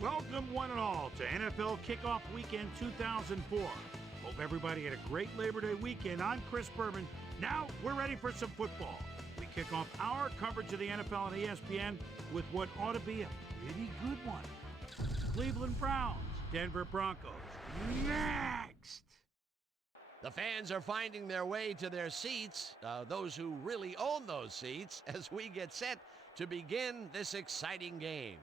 Welcome one and all to NFL Kickoff Weekend 2004. Hope everybody had a great Labor Day weekend. I'm Chris Berman. Now we're ready for some football. We kick off our coverage of the NFL on ESPN with what ought to be a pretty good one. Cleveland Browns, Denver Broncos. Next! The fans are finding their way to their seats, those who really own those seats, as we get set to begin this exciting game.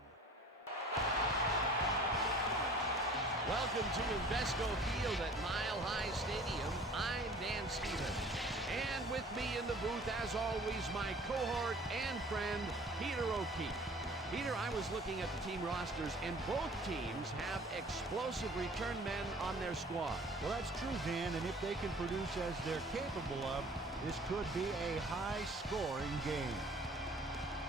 Welcome to Invesco Field at Mile High Stadium. I'm Dan Stevens. And with me in the booth, as always, my cohort and friend, Peter O'Keefe. Peter, I was looking at the team rosters, and both teams have explosive return men on their squad. Well, that's true, Dan, and if they can produce as they're capable of, this could be a high-scoring game.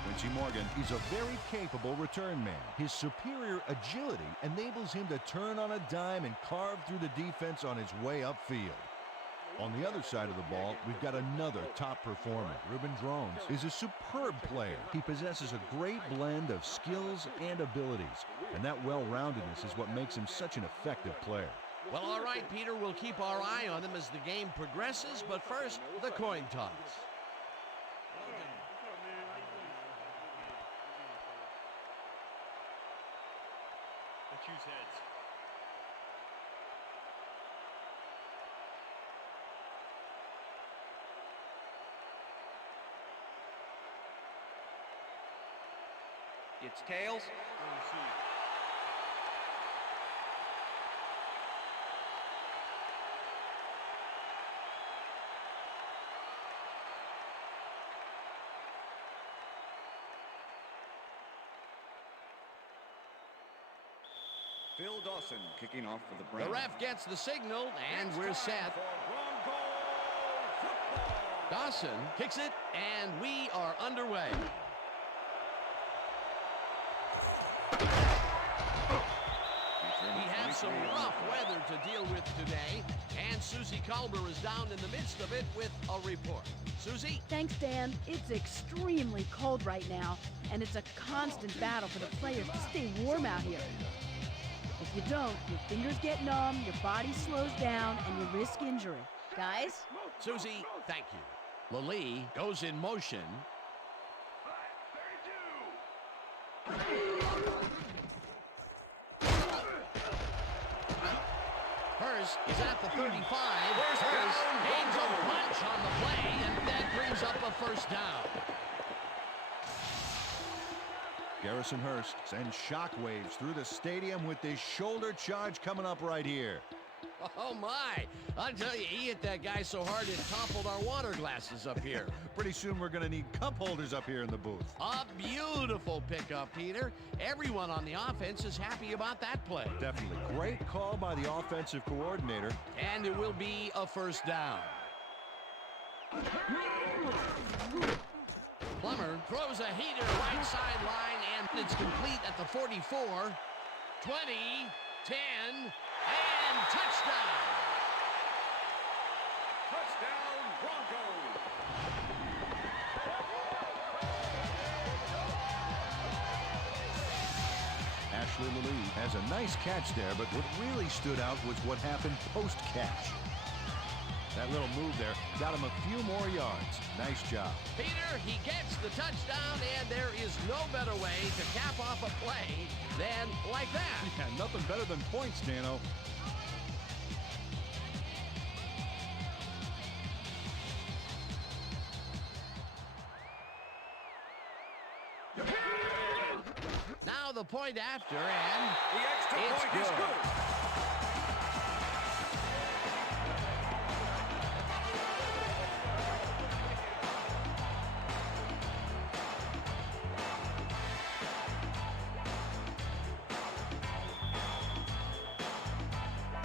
Quincy Morgan is a very capable return man. His superior agility enables him to turn on a dime and carve through the defense on his way upfield. On the other side of the ball, we've got another top performer. Ruben Drones is a superb player. He possesses a great blend of skills and abilities, and that well-roundedness is what makes him such an effective player. Well, all right, Peter, we'll keep our eye on them as the game progresses, but first, the coin toss. Let's choose heads. It's tails. Phil Dawson kicking off for the Browns. The ref gets the signal, and we're set. Dawson kicks it, and we are underway. We have some rough weather to deal with today, and Susie Culber is down in the midst of it with a report. Susie? Thanks, Dan. It's extremely cold right now, and it's a constant battle for the players to stay warm out here. If you don't, your fingers get numb, your body slows down, and you risk injury. Guys? Susie, thank you. Lily goes in motion. Hurst is at the 35. Hurst gains a punch on the play, and that brings up a first down. Garrison Hurst sends shockwaves through the stadium with this shoulder charge coming up right here. Oh, my. I'll tell you, he hit that guy so hard it toppled our water glasses up here. Pretty soon we're going to need cup holders up here in the booth. A beautiful pickup, Peter. Everyone on the offense is happy about that play. Definitely. Great call by the offensive coordinator. And it will be a first down. Plummer throws a heater right sideline, and it's complete at the 44, 20, 10, and touchdown! Touchdown, Broncos! Ashley Lilly has a nice catch there, but what really stood out was what happened post-catch. That little move there got him a few more yards. Nice job. Peter, he gets the touchdown, and there is no better way to cap off a play than like that. Yeah, nothing better than points, Dano. Now the point after, and The extra it's point is good.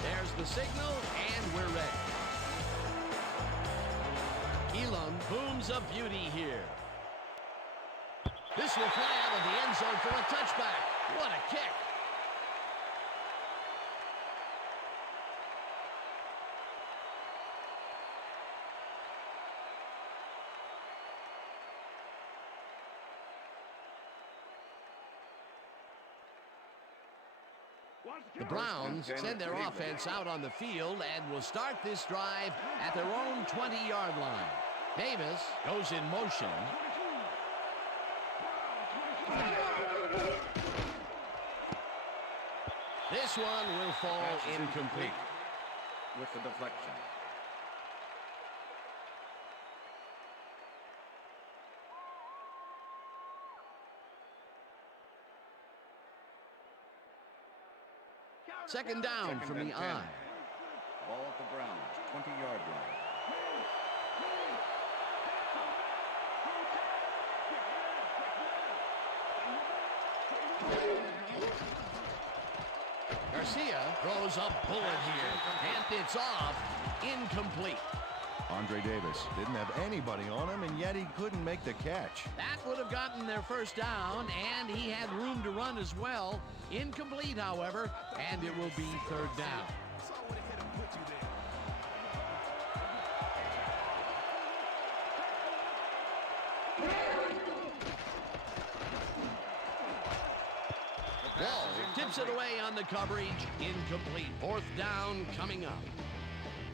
there's the signal, and we're ready. Elam booms a beauty here. This will fly out of the end zone for a touchback. What a kick. The Browns send their offense out on the field and will start this drive at their own 20-yard line. Davis goes in motion. This one will fall incomplete. With the deflection. Second down from the I. Ball at the Browns, 20-yard line. Garcia throws a bullet here, and it's off, incomplete. Andre Davis didn't have anybody on him, and yet he couldn't make the catch. That would have gotten their first down, and he had room to run as well. Incomplete, however, and it will be third down. Wall tips it away on the coverage. Incomplete. Fourth down coming up.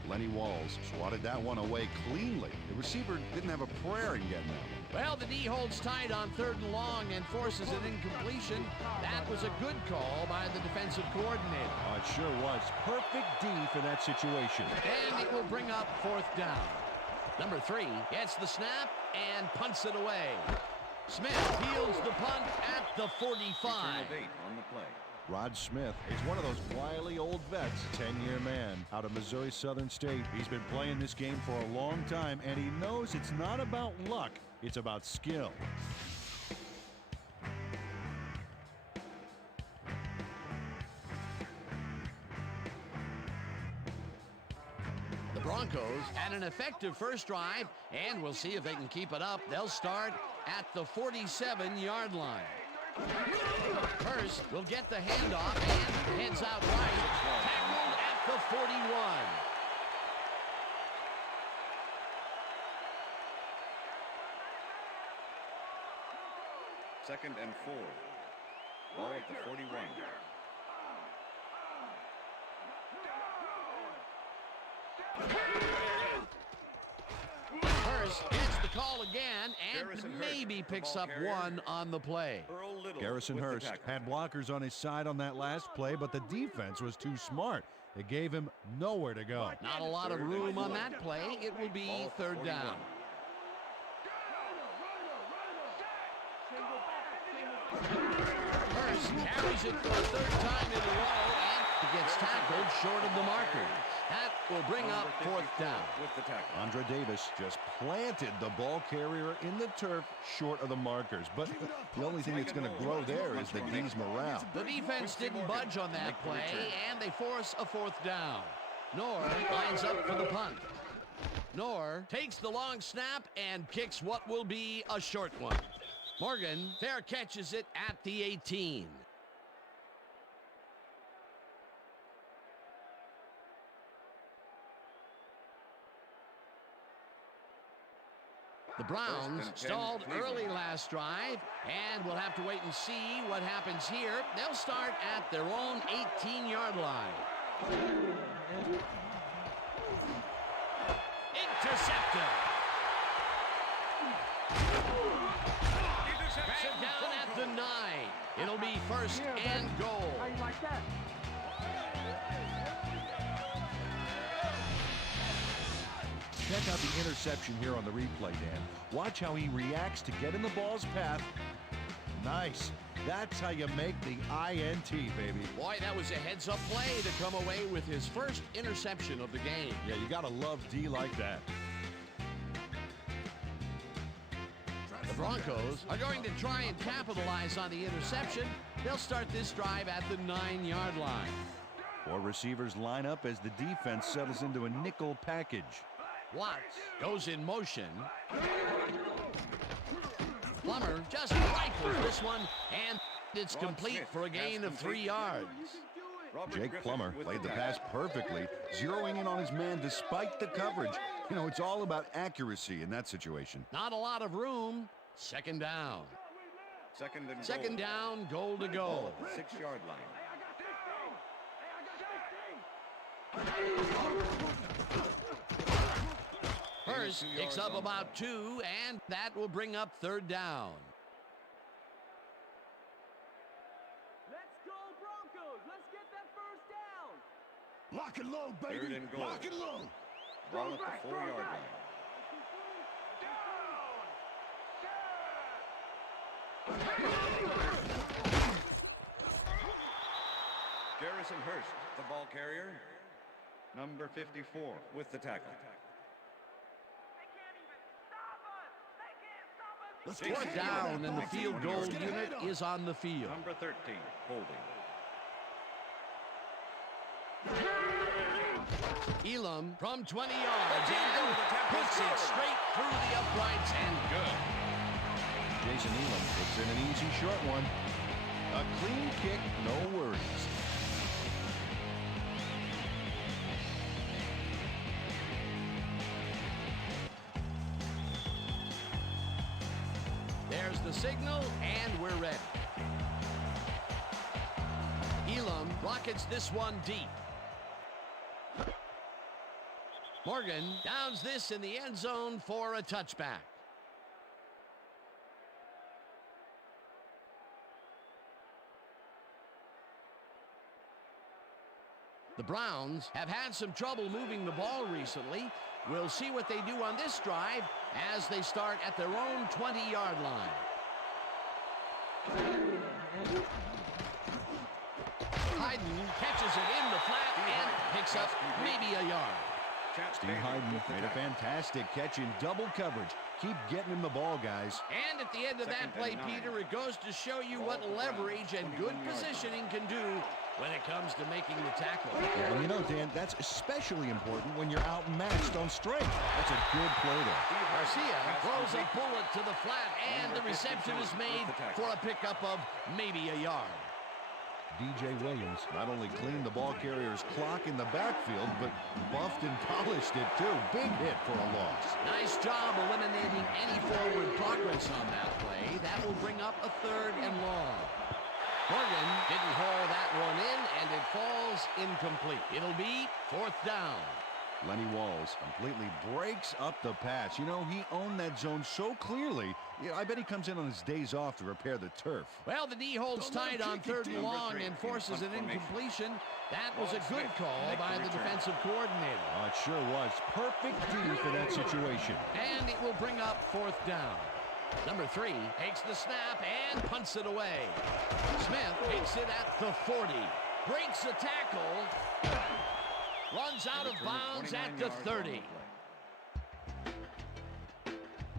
Lenny Walls swatted that one away cleanly. The receiver didn't have a prayer in getting that one. Well, the D holds tight on third and long and forces an incompletion. That was a good call by the defensive coordinator. Oh, it sure was. Perfect D for that situation. And it will bring up fourth down. Number 3 gets the snap and punts it away. Smith fields the punt at the 45. On the play. Rod Smith is one of those wily old vets, 10-year man out of Missouri Southern State. He's been playing this game for a long time, and he knows it's not about luck, it's about skill. The Broncos had an effective first drive, and we'll see if they can keep it up. They'll start at the 47-yard line. Hurst will get the handoff and heads out right. Tackled at the 41. Second and 4. Ball at the 41. Hurst gets the call again and maybe picks up one on the play. Garrison Hurst had blockers on his side on that last play, but the defense was too smart. It gave him nowhere to go. Not a lot of room on that play. It will be third down. Hurst carries it for a third time in a row, and he gets tackled short of the marker. That will bring up fourth down. With the tackle. Andre Davis just planted the ball carrier in the turf short of the markers. But the only thing that's going to grow there is the D's morale. The defense didn't budge on that play, and they force a fourth down. Knorr lines up for the punt. Knorr takes the long snap and kicks what will be a short one. Morgan fair catches it at the 18. The Browns stalled early last drive, and we'll have to wait and see what happens here. They'll start at their own 18-yard line. Intercepted. Back down at the 9. It'll be first and goal. How you like that? Check out the interception here on the replay, Dan. Watch how he reacts to get in the ball's path. Nice. That's how you make the INT, baby. Boy, that was a heads-up play to come away with his first interception of the game. Yeah, you gotta love D like that. The Broncos are going to try and capitalize on the interception. They'll start this drive at the 9-yard line. 4 receivers line up as the defense settles into a nickel package. Watts goes in motion. Plummer just rifles this one, and it's complete for a gain of 3 yards. Jake Plummer played the pass perfectly, zeroing in on his man despite the coverage. You know, it's all about accuracy in that situation. Not a lot of room. Second down. Second down, goal to go. 6-yard line. Hurst picks up about 2, and that will bring up 3rd down. Let's go, Broncos. Let's get that first down. Lock and load, baby. 3rd and goal. Lock and load. Ball at the 4-yard line. Garrison Hurst, the ball carrier. Number 54 with the tackle. Let's 4th down, and the field goal unit is on the field. Number 13, holding. Elam from 20 yards and puts it straight through the uprights and good. Jason Elam puts in an easy short one. A clean kick, no worries. There's the signal, and we're ready. Elam rockets this one deep. Morgan downs this in the end zone for a touchback. The Browns have had some trouble moving the ball recently. We'll see what they do on this drive as they start at their own 20-yard line. Hayden catches it in the flat and picks up maybe a yard. Steve Hayden made a fantastic catch in double coverage. Keep getting him the ball, guys. And at the end of that play, Peter, it goes to show you what leverage and good positioning can do when it comes to making the tackle. Yeah, and you know, Dan, that's especially important when you're outmatched on strength. That's a good play there. Garcia throws a bullet to the flat, and the reception is made for a pickup of maybe a yard. DJ Williams not only cleaned the ball carrier's clock in the backfield, but buffed and polished it too. Big hit for a loss. Nice job eliminating any forward progress on that play. That will bring up a 3rd and long. Morgan didn't haul that one in, and it falls incomplete. It'll be 4th down. Lenny Walls completely breaks up the pass. You know, he owned that zone so clearly. Yeah, I bet he comes in on his days off to repair the turf. Well, the knee holds tight on 3rd and long and forces an incompletion. That was a good call by the defensive coordinator. Oh, it sure was. Perfect D for that situation. And it will bring up 4th down. Number 3 takes the snap and punts it away. Smith takes it at the 40. Breaks the tackle. Runs out of bounds at the 30.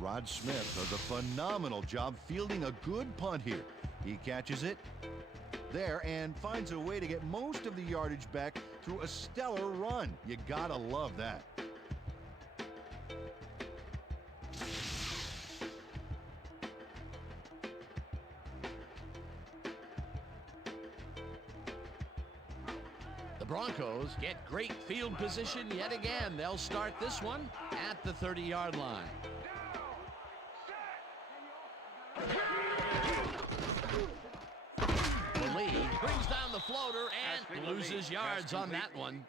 Rod Smith does a phenomenal job fielding a good punt here. He catches it there and finds a way to get most of the yardage back through a stellar run. You gotta love that. The Broncos get great field position yet again. They'll start this one at the 30-yard line. Lee brings down the floater and loses yards on that one.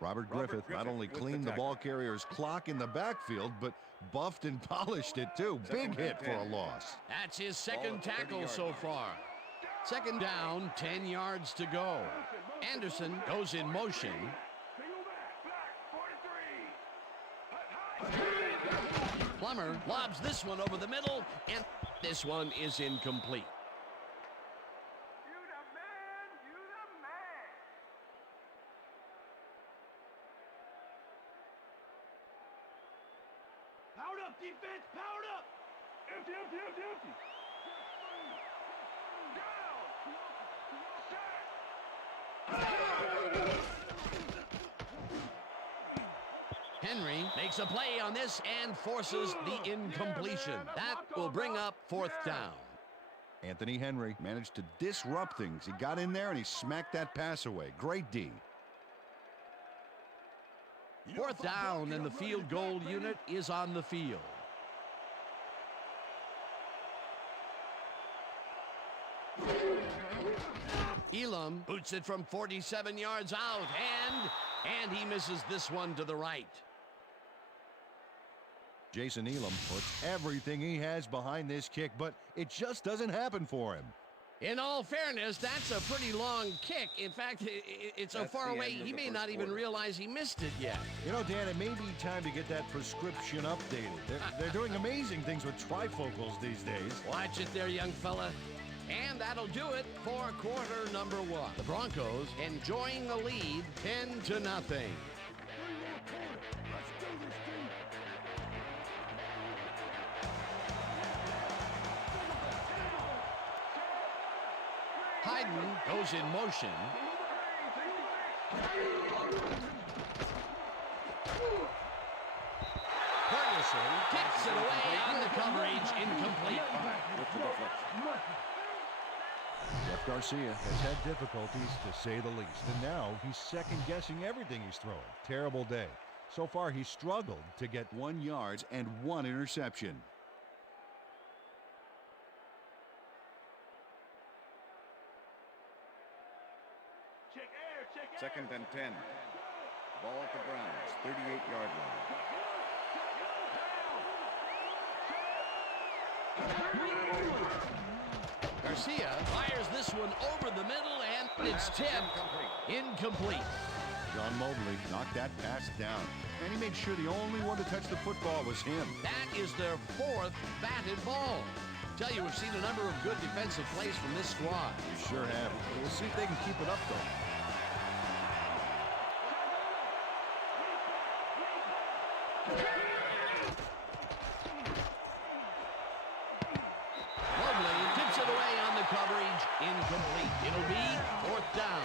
Robert Griffith not only cleaned the ball carrier's clock in the backfield, but buffed and polished it too. Big hit for a loss. That's his 2nd tackle so far. 2nd down, 10 yards to go. Anderson goes in motion. Plummer lobs this one over the middle, and this one is incomplete. Powered up, defense, powered up! Empty, empty, empty, empty! Henry makes a play on this and forces the incompletion. That will bring up 4th down. Anthony Henry managed to disrupt things. He got in there and he smacked that pass away. Great D. 4th down, and the field goal unit is on the field. Elam boots it from 47 yards out, and he misses this one to the right. Jason Elam puts everything he has behind this kick, but it just doesn't happen for him. In all fairness, that's a pretty long kick. In fact, it's so far away, he may not even realize he missed it yet. You know, Dan, it may be time to get that prescription updated. They're doing amazing things with trifocals these days. Watch it there, young fella. And that'll do it for quarter number one. The Broncos enjoying the lead 10-0. Hayden goes in motion. Ferguson kicks it away on the coverage, incomplete. Jeff Garcia has had difficulties, to say the least, and now he's second-guessing everything he's throwing. Terrible day. So far, he's struggled to get 1 yard and 1 interception. Second and 10. Ball at the Browns, 38-yard line. Garcia fires this one over the middle, and it's tipped. Incomplete. John Mobley knocked that pass down, and he made sure the only one to touch the football was him. That is their 4th batted ball. Tell you, we've seen a number of good defensive plays from this squad. We sure have. We'll see if they can keep it up, though. Mobley tips it away on the coverage. Incomplete. It'll be 4th down.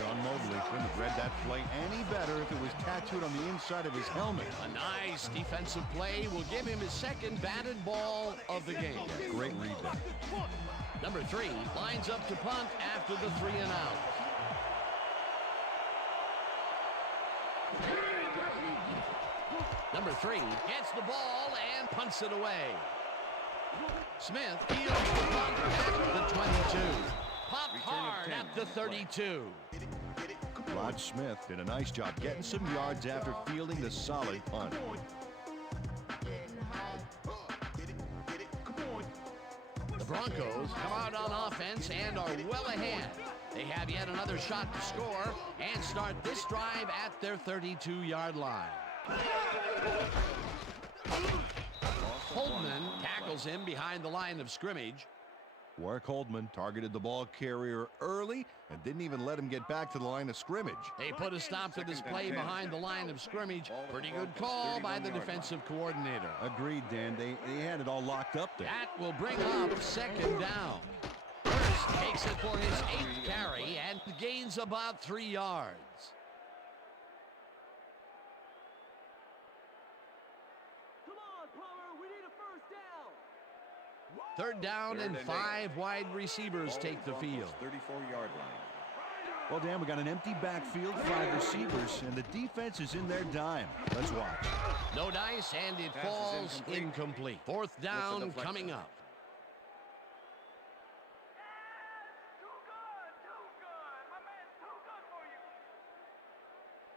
John Mobley couldn't have read that play any better if it was tattooed on the inside of his helmet. A nice defensive play will give him his 2nd batted ball of the game. Yeah, great read there. Number 3 lines up to punt after the 3 and out. Number 3 gets the ball and punts it away. Smith fields the punt at the 22. Popped hard at the 32. Rod Smith did a nice job getting some yards after fielding the solid punt. The Broncos come out on offense and are well ahead. They have yet another shot to score and start this drive at their 32-yard line. Holdman tackles him behind the line of scrimmage. Warwick Holdman targeted the ball carrier early and didn't even let him get back to the line of scrimmage. They put a stop to this play behind the line of scrimmage. Pretty good call by the defensive coordinator. Agreed, Dan. They had it all locked up there. That will bring up 2nd down. Hurst takes it for his 8th carry and gains about 3 yards. Come on, Plummer, we need a first down. 3rd down and 5 wide receivers take the field. 34-yard line. Well, Dan, we got an empty backfield, 5 receivers, and the defense is in their dime. Let's watch. No dice, and it falls incomplete. 4th down coming up.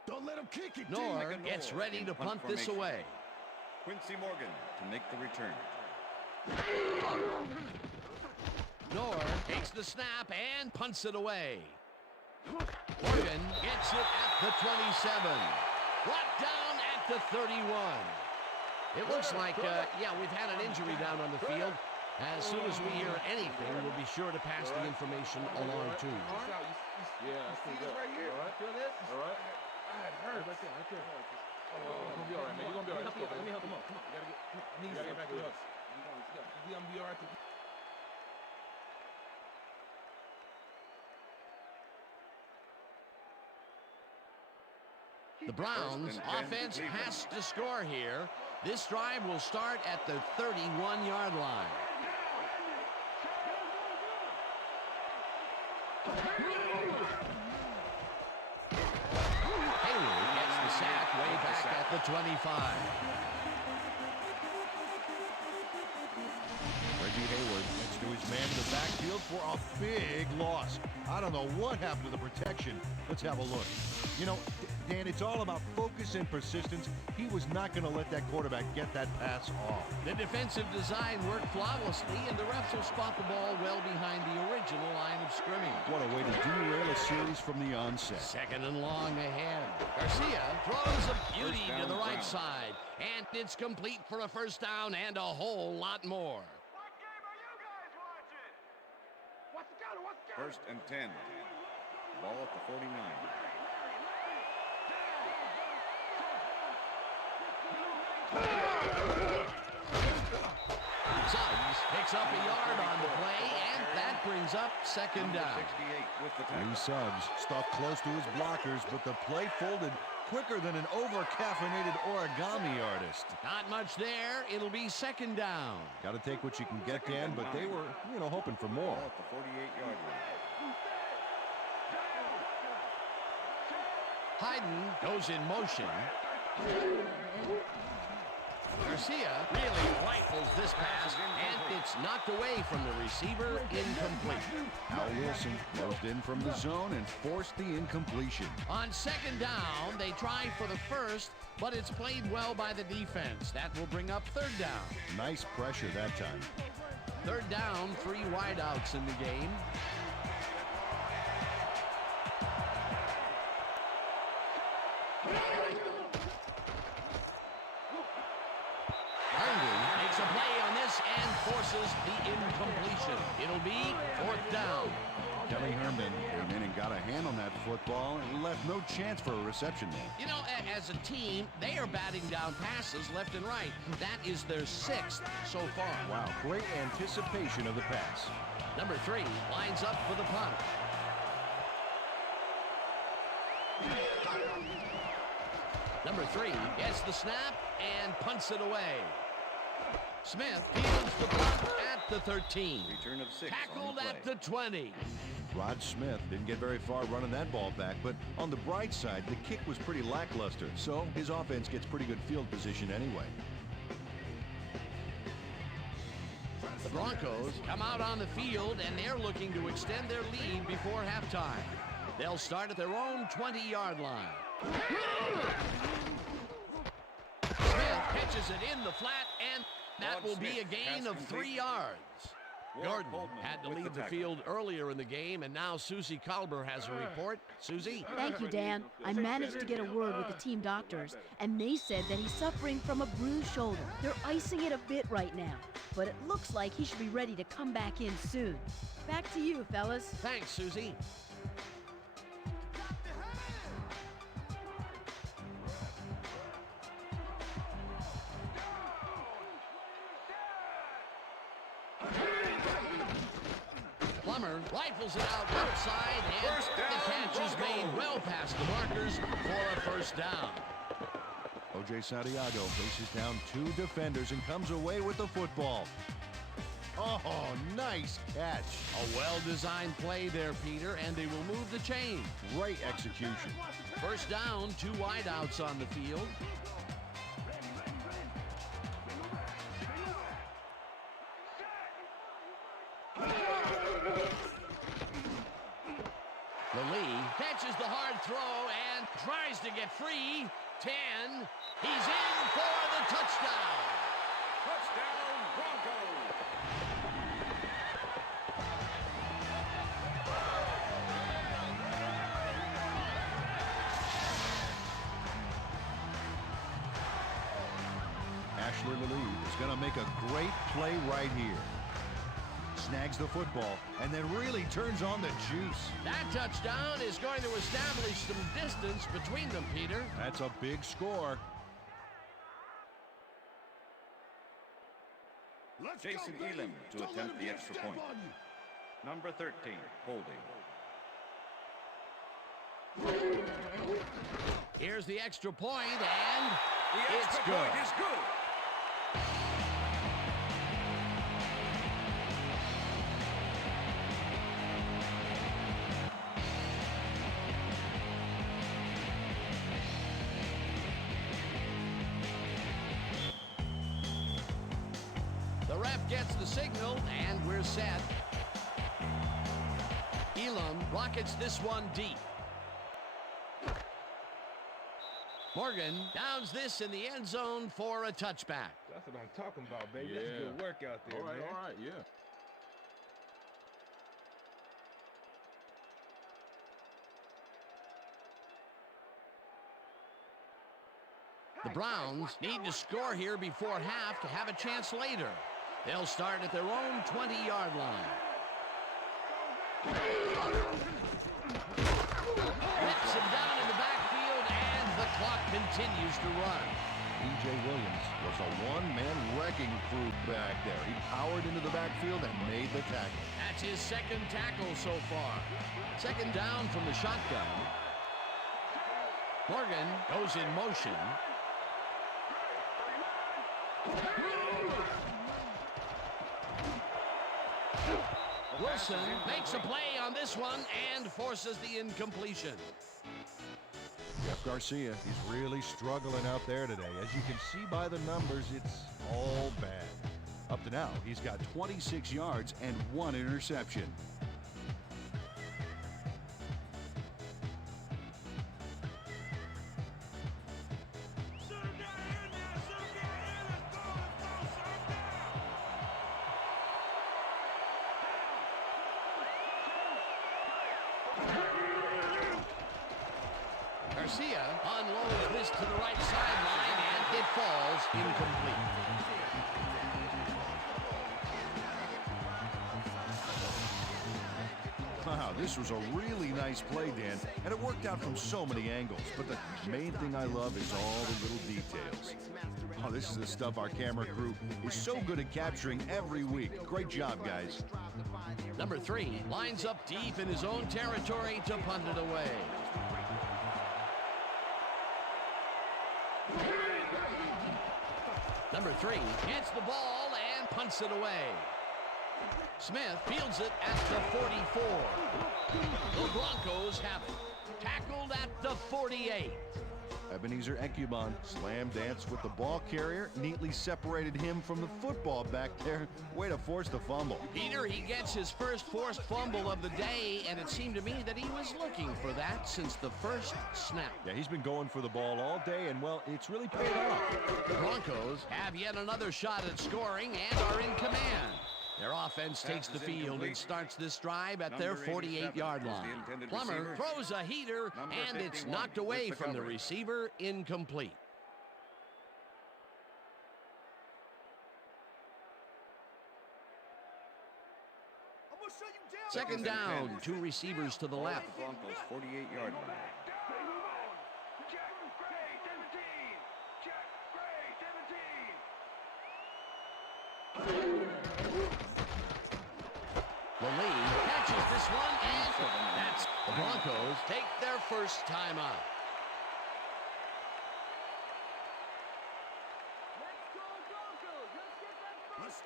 Don't let him kick it. Nor gets ready to punt this away. Quincy Morgan to make the return. Nor takes the snap and punts it away. Morgan gets it at the 27. Brought down at the 31. It looks like, we've had an injury down on the field. As soon as we hear anything, we'll be sure to pass the information along to you. Yeah, I see this right here. All right. Feel this? All right. It hurts. Right there, right there. Oh, you're gonna be all right, man. You're gonna be all right. Let me help him up. Come on. You gotta get back to us. You're gonna be all right. The Browns offense has to score here. This drive will start at the 31-yard line. Hayward gets the sack way back at the 25. Reggie Hayward gets to his man in the the backfield for a big loss. I don't know what happened to the protection. Let's have a look. You know, Dan, it's all about focus and persistence. He was not going to let that quarterback get that pass off. The defensive design worked flawlessly, and the refs will spot the ball well behind the original line of scrimmage. What a way to derail a series from the onset. Second and long ahead. Garcia throws a beauty to the right side, and it's complete for a first down and a whole lot more. What game are you guys watching? What's the counter? What's the counter? First and 10. Ball at the 49. Suggs picks up a yard on the play, and that brings up second down. 68 with the tackle. Lee Suggs stuck close to his blockers, but the play folded quicker than an over-caffeinated origami artist. Not much there. It'll be second down. Got to take what you can get, Dan, but they were, hoping for more. Ball at the 48-yard line. Hayden goes in motion. Garcia really rifles this pass, and it's knocked away from the receiver, incomplete. Al Wilson closed in from the zone and forced the incompletion. On second down, they try for the first, but it's played well by the defense. That will bring up third down. Nice pressure that time. Third down, 3 wideouts in the game. Makes a play on this and forces the incompletion. It'll be fourth down. Kelly Herndon came in and got a hand on that football and left no chance for a reception there. You know, as a team, they are batting down passes left and right. That is their 6th so far. Wow, great anticipation of the pass. Number 3 lines up for the punt. Number 3 gets the snap and punts it away. Smith fields the punt at the 13. Return of 6 Tackled on the at play. the 20. Rod Smith didn't get very far running that ball back, but on the bright side, the kick was pretty lackluster, so his offense gets pretty good field position anyway. The Broncos come out on the field, and they're looking to extend their lead before halftime. They'll start at their own 20-yard line. Smith pitches it in the flat, and that will be a gain of 3 yards. Gordon had to leave the field earlier in the game, and now Susie Kalber has a report. Susie? Thank you, Dan. I managed to get a word with the team doctors, and they said that he's suffering from a bruised shoulder. They're icing it a bit right now, but it looks like he should be ready to come back in soon. Back to you, fellas. Thanks, Susie. Plummer rifles it out left side, and the catch is made well past the markers for a first down. O.J. Santiago faces down 2 defenders and comes away with the football. Oh, nice catch. A well-designed play there, Peter, and they will move the chain. Great execution. First down, 2 wideouts on the field. Lee catches the hard throw and tries to get free. 10. He's in for the touchdown. Touchdown, Broncos! Ashley Lee is going to make a great play right here. Snags the football and then really turns on the juice. That touchdown is going to establish some distance between them, Peter. That's a big score. Jason Elam to attempt the extra point. Number 13, holding. Here's the extra point, and The it's extra good. point is good. The ref gets the signal, and we're set. Elam rockets this one deep. Morgan downs this in the end zone for a touchback. That's what I'm talking about, baby. Yeah. That's good work out there, man. All right, yeah. The Browns need to score here before half to have a chance later. They'll start at their own 20-yard line. Whips him down in the backfield, and the clock continues to run. E.J. Williams was a one-man wrecking crew back there. He powered into the backfield and made the tackle. That's his second tackle so far. Second down from the shotgun. Morgan goes in motion. Wilson makes a play on this one and forces the incompletion. Jeff Garcia, he's really struggling out there today. As you can see by the numbers, it's all bad. Up to now, he's got 26 yards and 1 interception. Garcia unloads this to the right sideline, and it falls incomplete. Wow, this was a really nice play, Dan, and it worked out from so many angles. But the main thing I love is all the little details. Oh, this is the stuff our camera crew is so good at capturing every week. Great job, guys. Number 3 lines up deep in his own territory to punt it away. Number 3 gets the ball and punts it away. Smith fields it at the 44. The Broncos have it. Tackled at the 48. Ebenezer Ekubon slam danced with the ball carrier, neatly separated him from the football back there. Way to force the fumble. Peter, he gets his first forced fumble of the day, and it seemed to me that he was looking for that since the first snap. Yeah, he's been going for the ball all day, and, well, it's really paid off. The Broncos have yet another shot at scoring and are in command. Their offense takes the field and starts this drive at their 48-yard line. Plummer throws a heater, and it's knocked away from the receiver, incomplete. Second down, 2 receivers to the left. Broncos 48-yard line. The lead catches this one, and that's the Broncos take their first time out. Let's go, Broncos. Let's get that first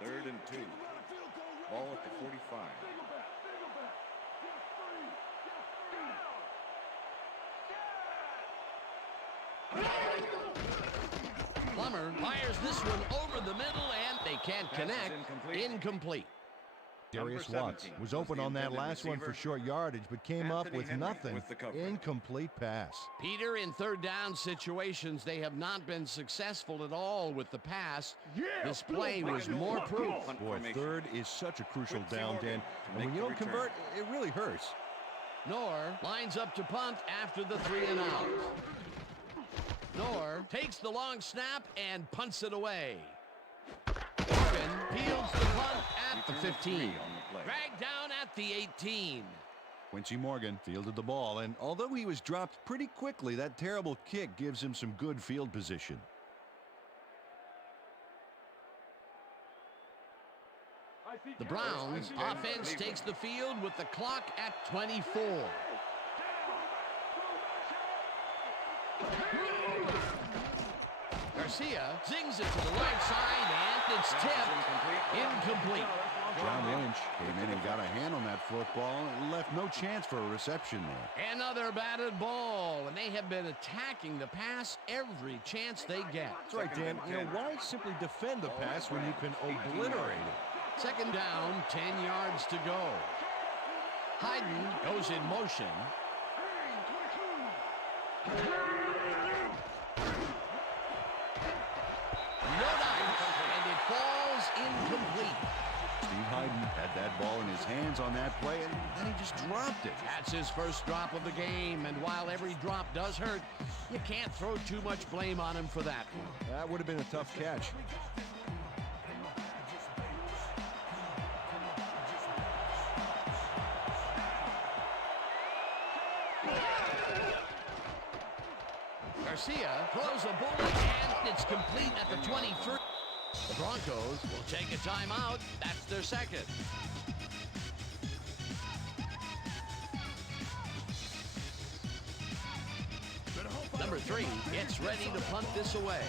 3rd and 2. Ball at the 45. Plummer fires this one over the middle, and they can't connect. Incomplete. Darius Watts was open on that last one for short yardage, but came up with nothing. Incomplete pass. Peter, in third down situations, they have not been successful at all with the pass. This play was more proof. Boy, 3rd is such a crucial down, Dan. And when you don't convert, it really hurts. Knorr lines up to punt after the 3 and out. Knorr takes the long snap and punts it away. Morgan peels the punt at the 15. Dragged down at the 18. Quincy Morgan fielded the ball, and although he was dropped pretty quickly, that terrible kick gives him some good field position. The Browns offense takes the field with the clock at 24. Garcia zings it to the right side, and it's tipped. Incomplete. John Lynch came in and got a hand on that football and left no chance for a reception there. Another batted ball, and they have been attacking the pass every chance they get. That's right, Dan. You know, why simply defend the pass when you can obliterate it? Second down, 10 yards to go. Hayden goes in motion. No dice, and it falls incomplete. Steve Hayden had that ball in his hands on that play, and then he just dropped it. That's his first drop of the game, and while every drop does hurt, you can't throw too much blame on him for that. That would have been a tough catch. Garcia throws a bullet, and it's complete at the 23. The Broncos will take a timeout. That's their second. Number 3 gets ready to punt this away.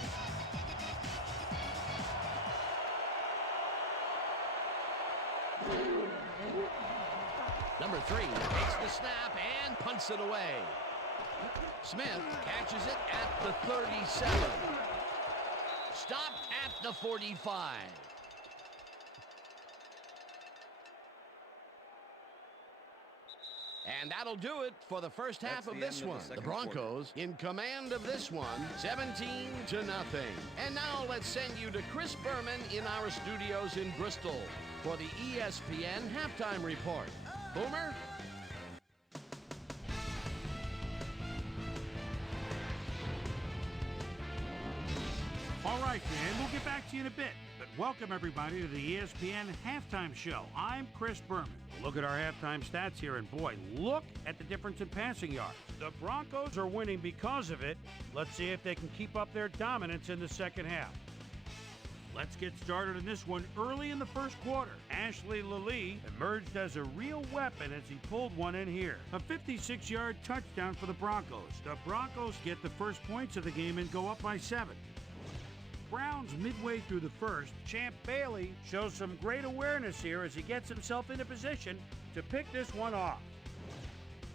Number 3 takes the snap and punts it away. Smith catches it at the 37. Stopped at the 45. And that'll do it for the first half of this one. The Broncos in command of this one, 17-0. And now let's send you to Chris Berman in our studios in Bristol for the ESPN halftime report. Boomer? All right, Dan, we'll get back to you in a bit. But welcome, everybody, to the ESPN Halftime Show. I'm Chris Berman. We'll look at our halftime stats here, and boy, look at the difference in passing yards. The Broncos are winning because of it. Let's see if they can keep up their dominance in the second half. Let's get started in this one early in the first quarter. Ashley Lilly emerged as a real weapon as he pulled one in here. A 56-yard touchdown for the Broncos. The Broncos get the first points of the game and go up by 7. Browns midway through the first. Champ Bailey shows some great awareness here as he gets himself into position to pick this one off.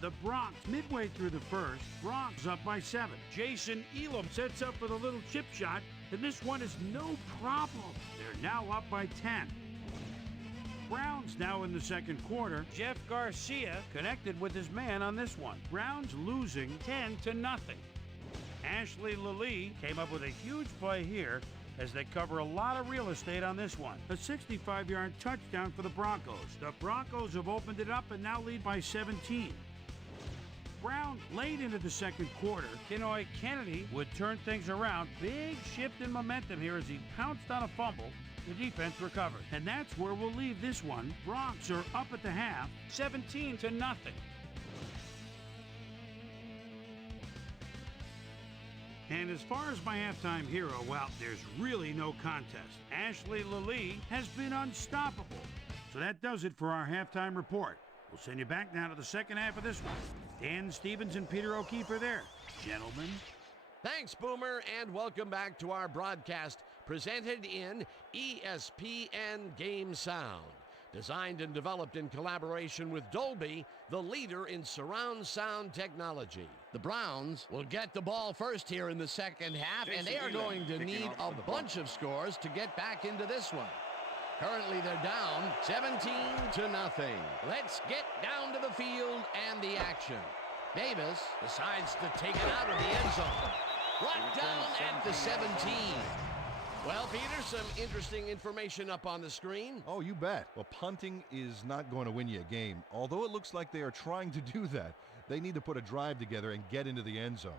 The Bronx midway through the first. Bronx up by 7. Jason Elam sets up for the little chip shot, and this one is no problem. They're now up by 10. Browns now in the second quarter. Jeff Garcia connected with his man on this one. Browns losing 10-0. Ashley Lilly came up with a huge play here as they cover a lot of real estate on this one. A 65-yard touchdown for the Broncos. The Broncos have opened it up and now lead by 17. Browns late into the second quarter. Kenoy Kennedy would turn things around. Big shift in momentum here as he pounced on a fumble. The defense recovered. And that's where we'll leave this one. Bronx are up at the half, 17-0. And as far as my halftime hero, well, there's really no contest. Ashley Lilly has been unstoppable. So that does it for our halftime report. We'll send you back now to the second half of this one. Dan Stevens and Peter O'Keefe are there. Gentlemen. Thanks, Boomer, and welcome back to our broadcast presented in ESPN Game Sound. Designed and developed in collaboration with Dolby, the leader in surround sound technology. The Browns will get the ball first here in the second half, and they are going to need a bunch of scores to get back into this one. Currently, they're down 17-0. Let's get down to the field and the action. Davis decides to take it out of the end zone. Brought down at the 17. Well, Peter, some interesting information up on the screen. Oh, you bet. Well, punting is not going to win you a game. Although it looks like they are trying to do that, they need to put a drive together and get into the end zone.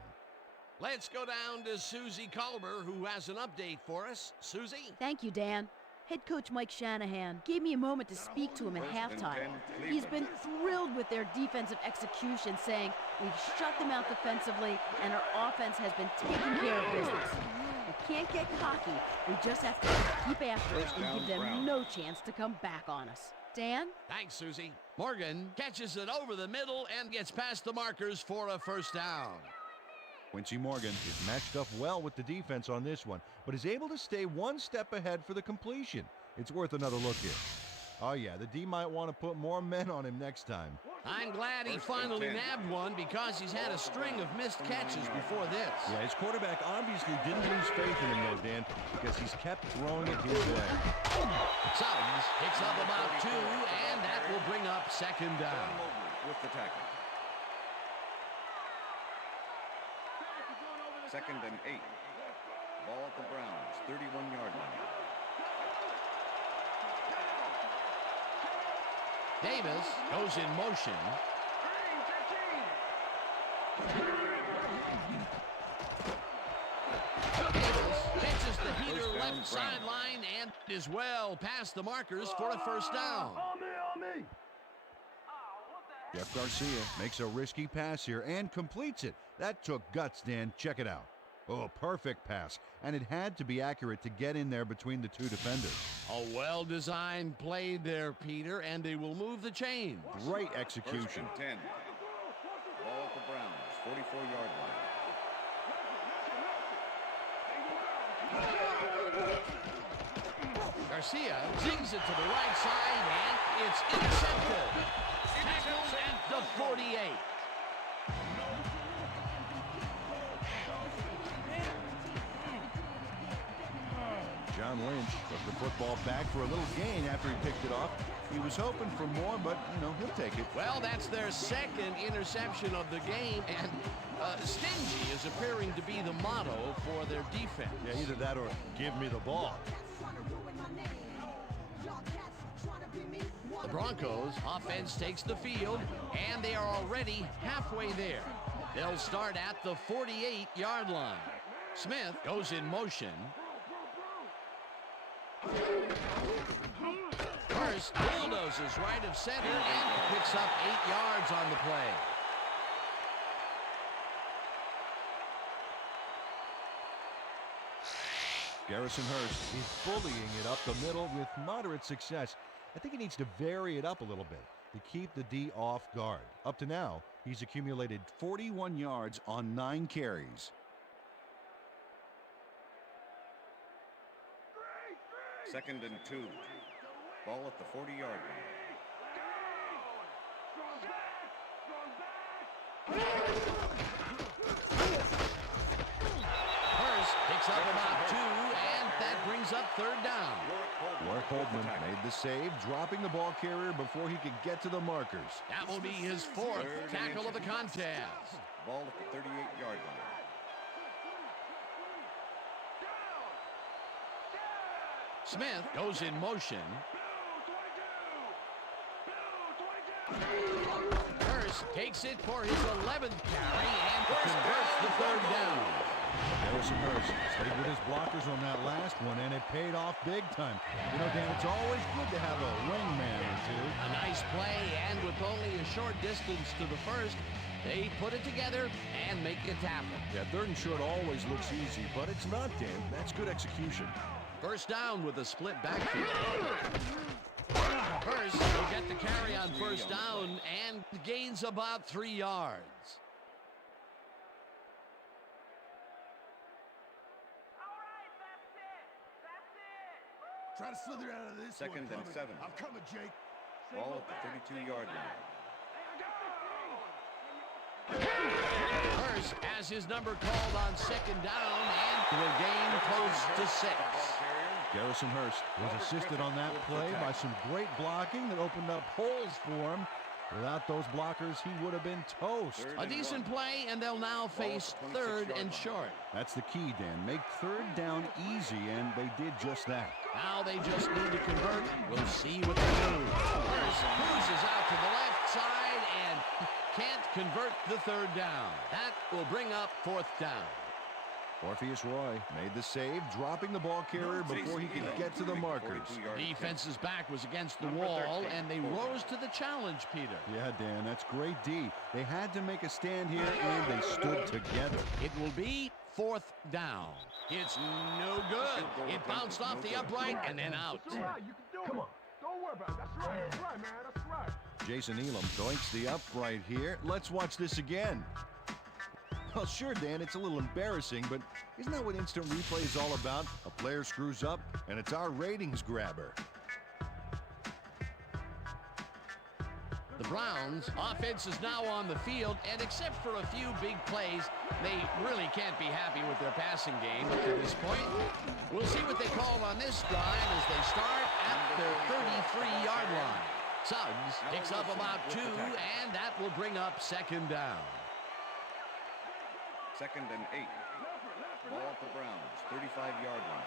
Let's go down to Susie Colber, who has an update for us. Susie? Thank you, Dan. Head coach Mike Shanahan gave me a moment to speak to him at halftime. He's been thrilled with their defensive execution, saying, "We've shut them out defensively, and our offense has been taking care of business. We can't get cocky. We just have to keep after it and give them no chance to come back on us." Dan? Thanks, Susie. Morgan catches it over the middle and gets past the markers for a first down. Quincy Morgan is matched up well with the defense on this one, but is able to stay one step ahead for the completion. It's worth another look here. Oh yeah, the D might want to put more men on him next time. I'm glad he finally nabbed one because he's had a string of missed catches before this. Yeah, his quarterback obviously didn't lose faith in him, though, Dan, because he's kept throwing it his way. Suggs picks up about 2, and that will bring up second down. With the tackle. 2nd and 8. Ball at the Browns, 31-yard line. Davis goes in motion. Davis catches the heater left sideline and is well past the markers for a first down. Jeff Garcia makes a risky pass here and completes it. That took guts, Dan. Check it out. Oh, perfect pass. And it had to be accurate to get in there between the two defenders. A well-designed play there, Peter, and they will move the chains. Great execution. 1st and 10. Ball at the Browns, 44-yard line. Garcia zings it to the right side, and it's intercepted. Tackled at the 48. John Lynch took the football back for a little gain after he picked it off. He was hoping for more, but, he'll take it. Well, that's their second interception of the game, and stingy is appearing to be the motto for their defense. Yeah, either that or give me the ball. The Broncos offense takes the field, and they are already halfway there. They'll start at the 48-yard line. Smith goes in motion. First bulldozes right of center and picks up 8 yards on the play. Garrison Hurst is bullying it up the middle with moderate success. I think he needs to vary it up a little bit to keep the D off guard. Up to now, he's accumulated 41 yards on 9 carries. 2nd and 2. Ball at the 40-yard line. Hurst picks up about 2, and that brings up 3rd down. Warwick Holdman made the save, dropping the ball carrier before he could get to the markers. That will be his 4th tackle of the contest. Ball at the 38-yard line. Smith goes in motion. Hurst takes it for his 11th carry and converts the 3rd down. Garrison Hurst stayed with his blockers on that last one, and it paid off big time. Dan, it's always good to have a wingman or two. A nice play, and with only a short distance to the first, they put it together and make it happen. Yeah, 3rd and short always looks easy, but it's not, Dan. That's good execution. First down with a split backfield. Hurst will get the carry on first down and gains about 3 yards. Try to slither out of this 2nd and 7. I'm coming, Jake. Ball at the 32-yard line. Hurst has his number called on 2nd down and will gain close to 6. Garrison Hurst was assisted on that play by some great blocking that opened up holes for him. Without those blockers, he would have been toast. A decent play, and they'll now face 3rd and short. That's the key, Dan. Make 3rd down easy, and they did just that. Now they just need to convert. We'll see what they do. Hurst cruises out to the left side and can't convert the 3rd down. That will bring up 4th down. Orpheus Roy made the save, dropping the ball carrier before he could get to the markers. Defense's back was against the wall, and they rose to the challenge, Peter. Yeah, Dan, that's great D. They had to make a stand here, and they stood together. It will be 4th down. It's no good. It bounced off the upright and then out. You can do it. Come on. Don't worry about it. That's right. That's right, man. That's right. Jason Elam doinks the upright here. Let's watch this again. Well, sure, Dan, it's a little embarrassing, but isn't that what instant replay is all about? A player screws up, and it's our ratings grabber. The Browns' offense is now on the field, and except for a few big plays, they really can't be happy with their passing game up to this point. We'll see what they call on this drive as they start at the 33-yard line. Suggs picks up about 2, and that will bring up second down. 2nd and 8. Ball at the Browns, 35-yard line.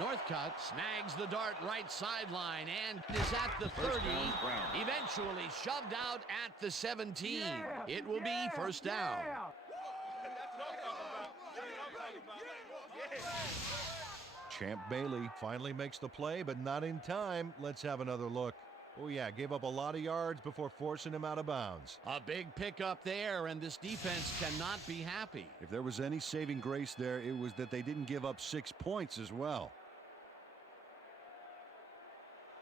Northcutt snags the dart right sideline and is at the 30, eventually shoved out at the 17. It will be first down. Champ Bailey finally makes the play, but not in time. Let's have another look. Oh, yeah, gave up a lot of yards before forcing him out of bounds. A big pickup there, and this defense cannot be happy. If there was any saving grace there, it was that they didn't give up 6 points as well.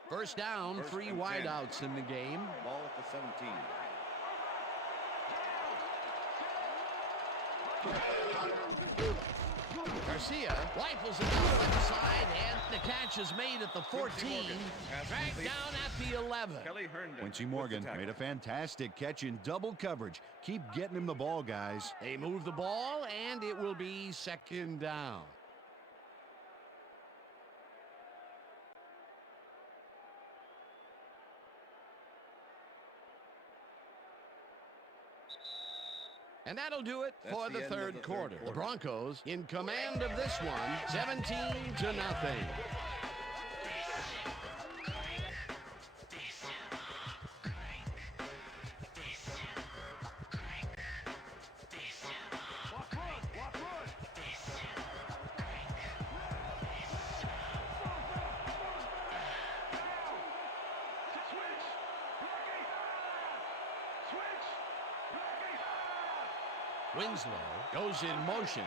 First down, 3 wideouts in the game. Ball at the 17. Garcia rifles it down the left side, and the catch is made at the 14. Dragged down at the 11. Quincy Morgan made a fantastic catch in double coverage. Keep getting him the ball, guys. They move the ball, and it will be second down. And that'll do it for the third quarter. The Broncos in command of this one, 17-0. Winslow goes in motion.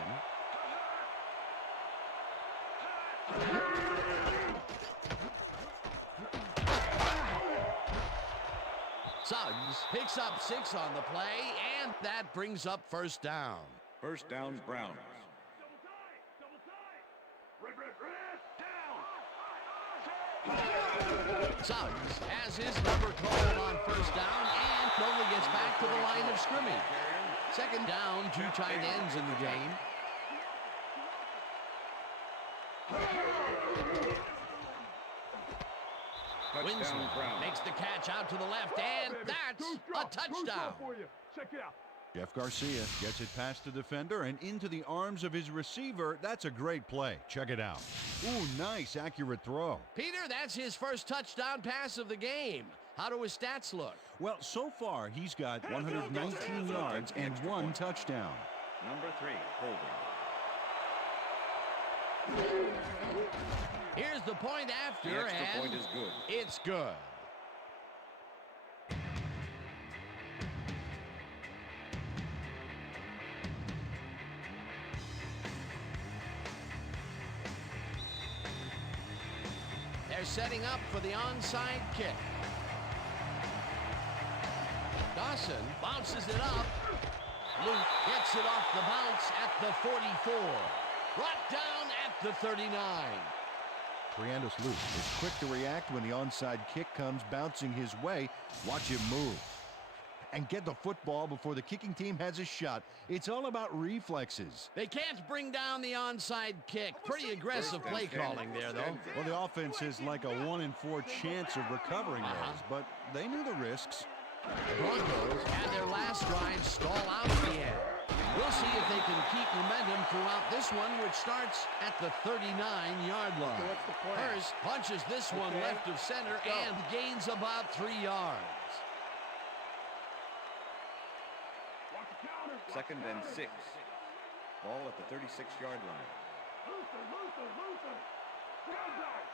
Suggs picks up 6 on the play, and that brings up first down. First down, Browns. Suggs has his number called on first down and only gets back to the line of scrimmage. Second down, 2 tight ends in the game. Winslow makes the catch out to the left, and that's a touchdown. Check it out. Jeff Garcia gets it past the defender and into the arms of his receiver. That's a great play. Check it out. Ooh, nice, accurate throw. Peter, that's his first touchdown pass of the game. How do his stats look? Well, so far, he's got 119 yards and 1 touchdown. Number 3, holding. Here's the point after, The extra and point is good. It's good. They're setting up for the onside kick. Dawson bounces it up. Luke gets it off the bounce at the 44. Brought down at the 39. Triandus Luke is quick to react when the onside kick comes bouncing his way. Watch him move and get the football before the kicking team has a shot. It's all about reflexes. They can't bring down the onside kick. Pretty aggressive play calling there, though. Well, the offense is like a 1 in 4 chance of recovering those, but they knew the risks. The Broncos had their last drive stall out in the end. We'll see if they can keep momentum throughout this one, which starts at the 39-yard line. Hurst punches this one left of center and gains about 3 yards. 2nd and 6. Ball at the 36-yard line. Luther. Strong back.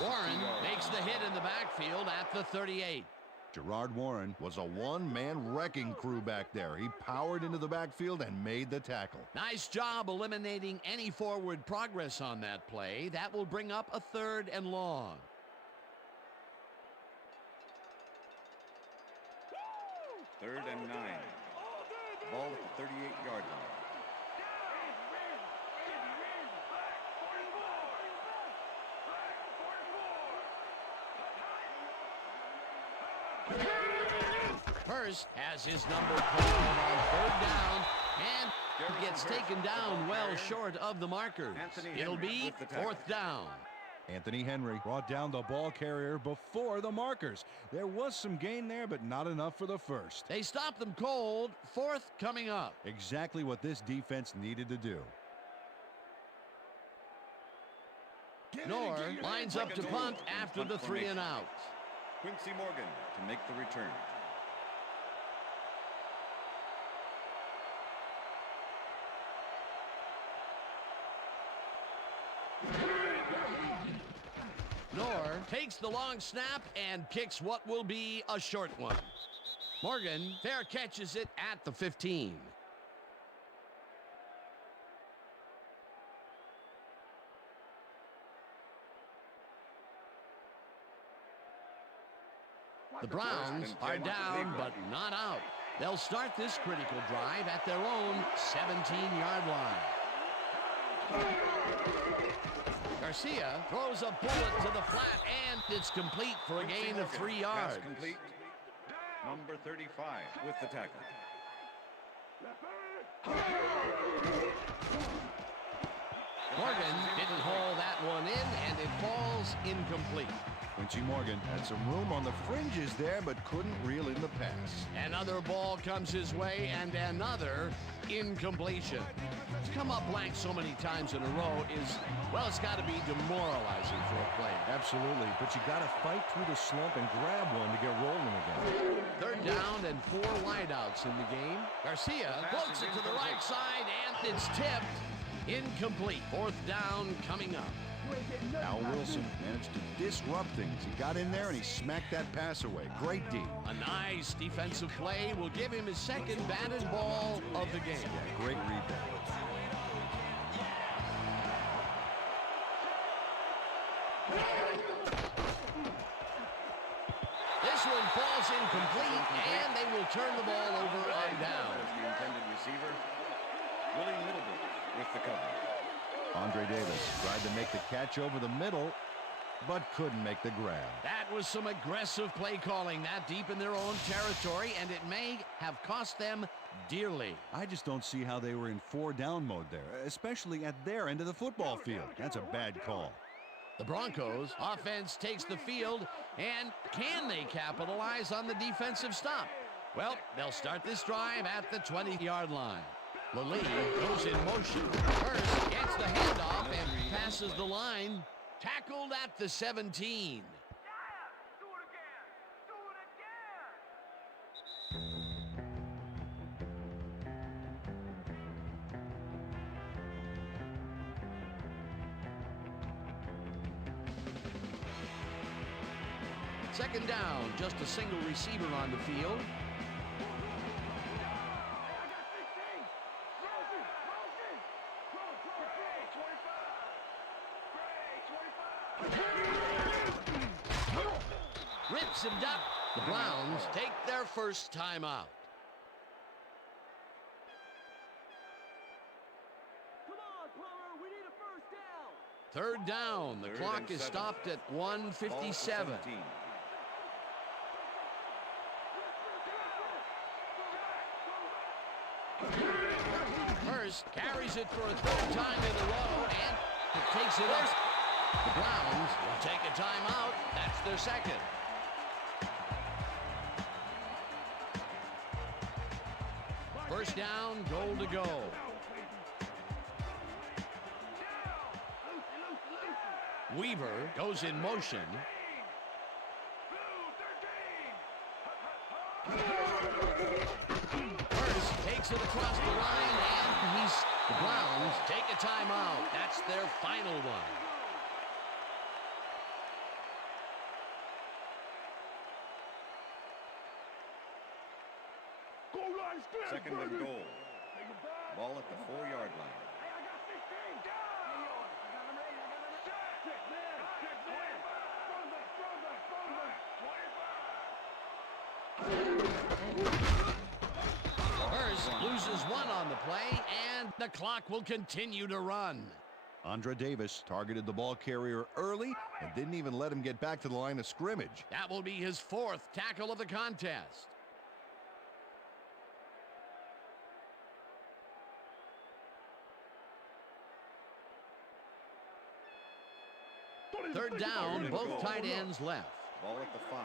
Warren makes the hit in the backfield at the 38. Gerard Warren was a one-man wrecking crew back there. He powered into the backfield and made the tackle. Nice job eliminating any forward progress on that play. That will bring up a 3rd and long. 3rd and 9. Ball at the 38-yard line. Hurst has his number called on 3rd down and gets taken down well short of the markers. It'll be 4th down. Anthony Henry brought down the ball carrier before the markers. There was some gain there, but not enough for the first. They stopped them cold. 4th coming up. Exactly what this defense needed to do. Knorr lines up to punt after the 3 and out. Quincy Morgan to make the return. Knorr takes the long snap and kicks what will be a short one. Morgan fair catches it at the 15. The Browns are down but not out. They'll start this critical drive at their own 17-yard line. Garcia throws a bullet to the flat, and it's complete for a gain of 3 yards. Pass complete. Number 35 with the tackle. Morgan didn't haul that one in, and it falls incomplete. Quincy Morgan had some room on the fringes there, but couldn't reel in the pass. Another ball comes his way, and another incompletion. To come up blank so many times in a row is, well, it's got to be demoralizing for a player. Absolutely, but you got to fight through the slump and grab one to get rolling again. 3rd down and 4 wideouts in the game. Garcia floats it to the right side, and it's tipped. Incomplete. 4th down coming up. Al Wilson managed to disrupt things. He got in there and he smacked that pass away. Great D. A nice defensive play will give him his 2nd batted ball of the game. Yeah, great rebound. This one falls incomplete, and they will turn the ball over on down. As the intended receiver, Willie Middlebrooks with the cover. Andre Davis tried to make the catch over the middle, but couldn't make the grab. That was some aggressive play calling that deep in their own territory, and it may have cost them dearly. I just don't see how they were in 4-down mode there, especially at their end of the football field. That's a bad call. The Broncos offense takes the field, and can they capitalize on the defensive stop? Well, they'll start this drive at the 20-yard line. Lilly goes in motion. First gets the handoff and passes the line. Tackled at the 17. Second down, just a single receiver on the field. Rips him down. The Browns take their first timeout. Come on, Plummer, we need a 3rd first down. down. The clock is stopped at 1:57. Hurst carries it for a 3rd time in a row, and it takes it up. The Browns will take a timeout. That's their 2nd. First down, goal to go. Weaver goes in motion. Hurst takes it across the line, and the Browns take a timeout. That's their final one. Second and goal. Ball at the 4-yard line. The clock will continue to run. Andre Davis targeted the ball carrier early and didn't even let him get back to the line of scrimmage. That will be his 4th tackle of the contest. Third down, both tight ends left. Ball at the 5.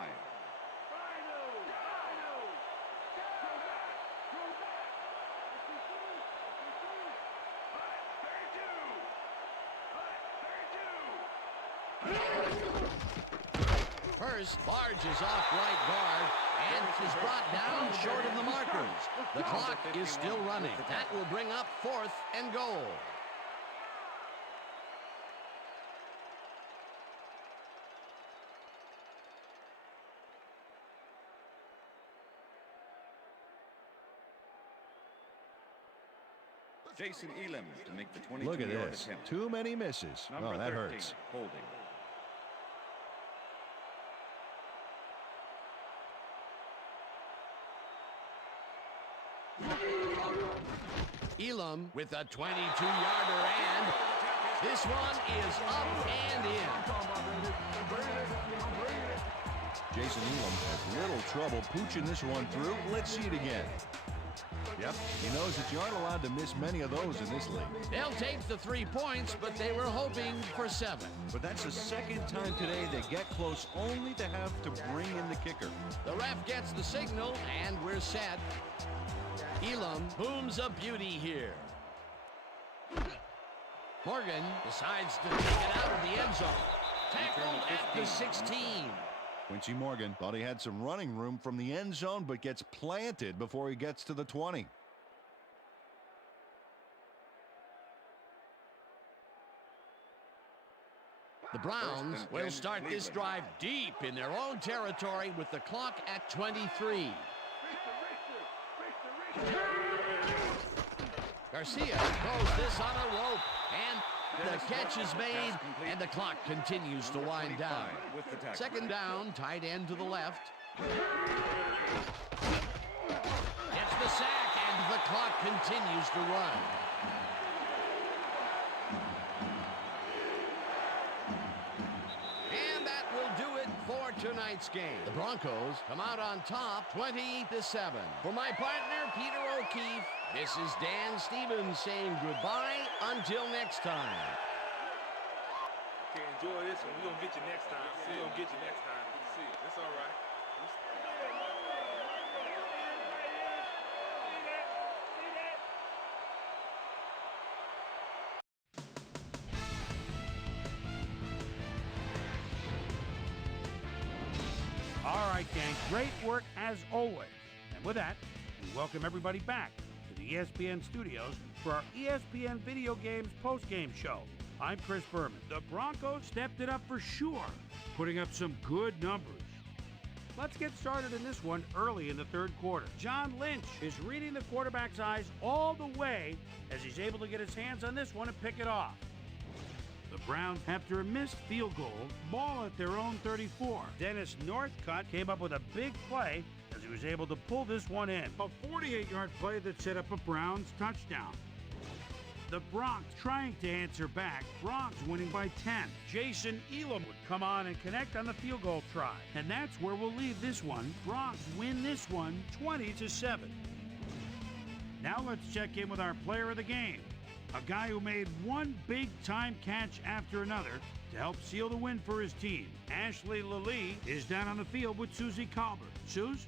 First, barges off right guard and is brought down short of the markers. The clock is still running. That will bring up 4th and goal. Jason Elam to make the 22-yard Look at this. attempt. Too many misses. Number Oh, that 13, hurts. holding. Elam with a 22-yarder, and this one is up and in. Jason Elam has little trouble pooching this one through. Let's see it again. Yep, he knows that you aren't allowed to miss many of those in this league. They'll take the 3 points, but they were hoping for 7. But that's the second time today they get close only to have to bring in the kicker. The ref gets the signal, and we're set. Elam booms a beauty here. Morgan decides to take it out of the end zone. Tackled at the 16. Quincy Morgan thought he had some running room from the end zone, but gets planted before he gets to the 20. The Browns will start this drive deep in their own territory with the clock at 23. Garcia throws this on a rope, and the catch is made, and the clock continues to wind down. Second down, tight end to the left. Gets the sack, and the clock continues to run. And that will do it for tonight's game. The Broncos come out on top 20-7. For my partner, Peter O'Keefe, this is Dan Stevens saying goodbye until next time. Okay, enjoy this one. We're going to get you next time. We're going to get you next time. See it. That's all right. All right, gang, great work as always. And with that, we welcome everybody back to the ESPN studios for our ESPN Video Games postgame show. I'm Chris Berman. The Broncos stepped it up for sure, putting up some good numbers. Let's get started in this one early in the third quarter. John Lynch is reading the quarterback's eyes all the way as he's able to get his hands on this one and pick it off. The Browns, after a missed field goal, ball at their own 34. Dennis Northcutt came up with a big play as he was able to pull this one in. A 48-yard play that set up a Browns touchdown. The Bronx trying to answer back. Bronx winning by 10. Jason Elam would come on and connect on the field goal try. And that's where we'll leave this one. Bronx win this one 20-7. Now let's check in with our player of the game. A guy who made one big-time catch after another to help seal the win for his team. Ashley Lally is down on the field with Susie Colbert. Suze?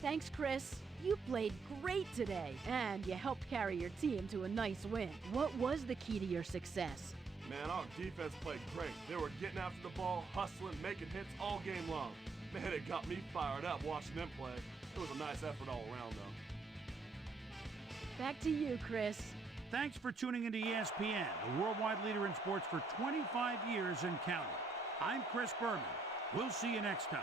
Thanks, Chris. You played great today, and you helped carry your team to a nice win. What was the key to your success? Man, our defense played great. They were getting after the ball, hustling, making hits all game long. Man, it got me fired up watching them play. It was a nice effort all around, though. Back to you, Chris. Thanks for tuning into ESPN, the worldwide leader in sports for 25 years and counting. I'm Chris Berman. We'll see you next time.